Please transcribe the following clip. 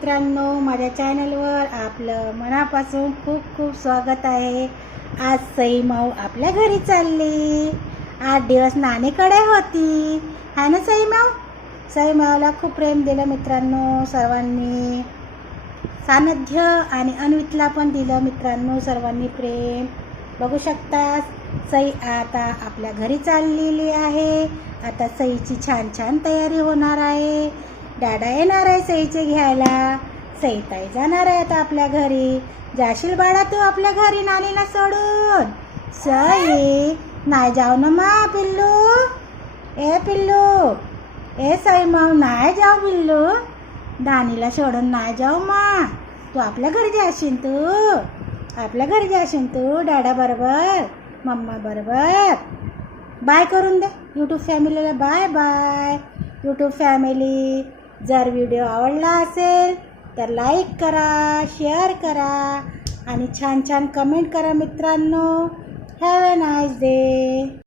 मित्रांनो, माझ्या चॅनलवर आपलं मनापासून खूप खूप स्वागत आहे। आज सई माऊ आपल्या घरी चालली। 8 दिवस नानीकडे होती, है ना सई माऊ? सई माऊला खूप प्रेम दिलं मित्रांनो सर्वांनी, सानिध्य आणि अन्वितला पण दिलं मित्रांनो सर्वांनी प्रेम। बघू शकता सई आता आपल्या घरी चाललेली आहे। आता सईची छान छान तयारी होणार आहे। दादा येणार आहे सईचे घ्यायला, सई ताई जाणार आहे आता आपल्या घरी। जाशील बाळा तू आपल्या घरी नानीला सोडून? सई नाही जाऊ ना मा पिल्लू, ए पिल्लू, ए सई माऊ नाही जाऊ पिल्लू, नानीला सोडून नाही जाऊ मा। तू आपल्या घरी जाशील, तू आपल्या घरी जाशील तू दादा बरोबर, मम्मा बरोबर। बाय करून दे यूट्यूब फॅमिलीला, बाय बाय यूट्यूब फॅमिली। जर व्हिडिओ आवडला असेल तर लाईक करा, शेअर करा आणि छान छान कमेंट करा मित्रांनो। Have a nice day.